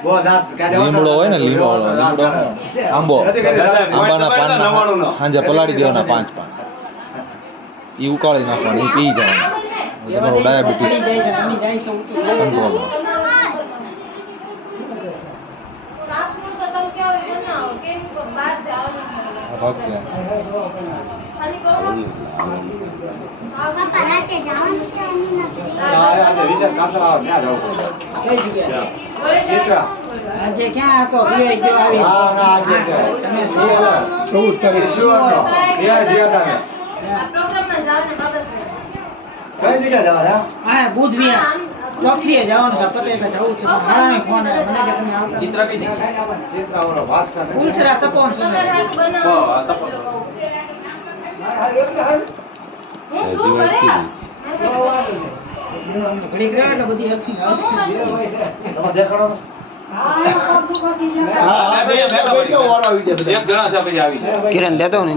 લીમડો હોય ને લીમડો લીમડો આંબો આંબાના પાન સાંજે પલાળી દેવાના પાંચ પાન એ ઉકાળી નાખવાનું એ પી જવાનું તમારો ડાયાબિટીસ. કંટ્રોલ તમે કેવો બનાવો કેમ કે બહાર જવાનું ભાગ્ય ખાલી કહું બાપા રાતે જવાનું છે એની નથી કઈ જગ્યાએ વળી ચિત્રા. આજે ક્યાં હતો વિયો ગયો આવી હા, ના, આજે છે. તમે ઈ અલગ. ચૌદ તારીખ. ઈશ્વરનો. ત્યાં જ્યાં તમે. આ પ્રોગ્રામમાં જાવ ને બાબા કઈ જગ્યાએ જવાના? હા બુધવિયા ચોકલીએ જવાનું છે પટેલે જવું છે પણ હારાને ફોન આવ્યો મને કે તમે આવતા ચિત્રા કઈ ચિત્રા ઓલો ભાસ્કર ને. ફૂલસરા તપોન છે તમારે હાથ બનાવો હા, તપો. હું શું કરે ઘડીક રહે એટલે બધી હરખી આવશે તમે દેખાડો કિરણ દેતો ને